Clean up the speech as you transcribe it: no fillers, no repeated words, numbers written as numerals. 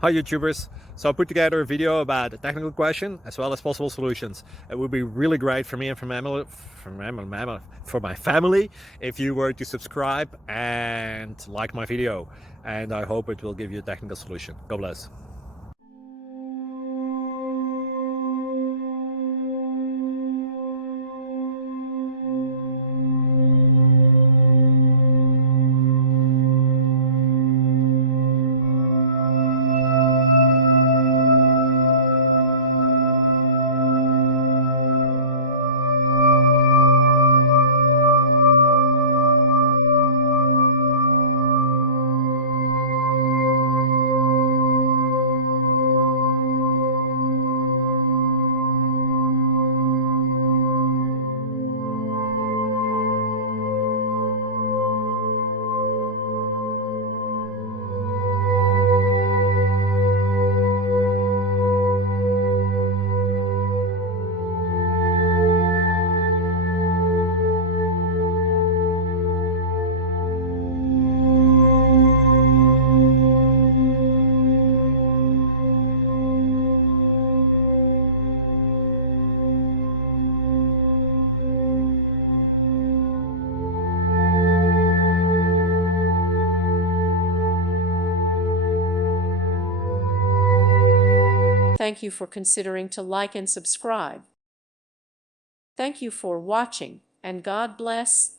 Hi YouTubers! So I put together a video about a technical question as well as possible solutions. It would be really great for me and for my family if you were to subscribe and like my video, and I hope it will give you a technical solution. God bless. Thank you for considering to like and subscribe. Thank you for watching, and God bless.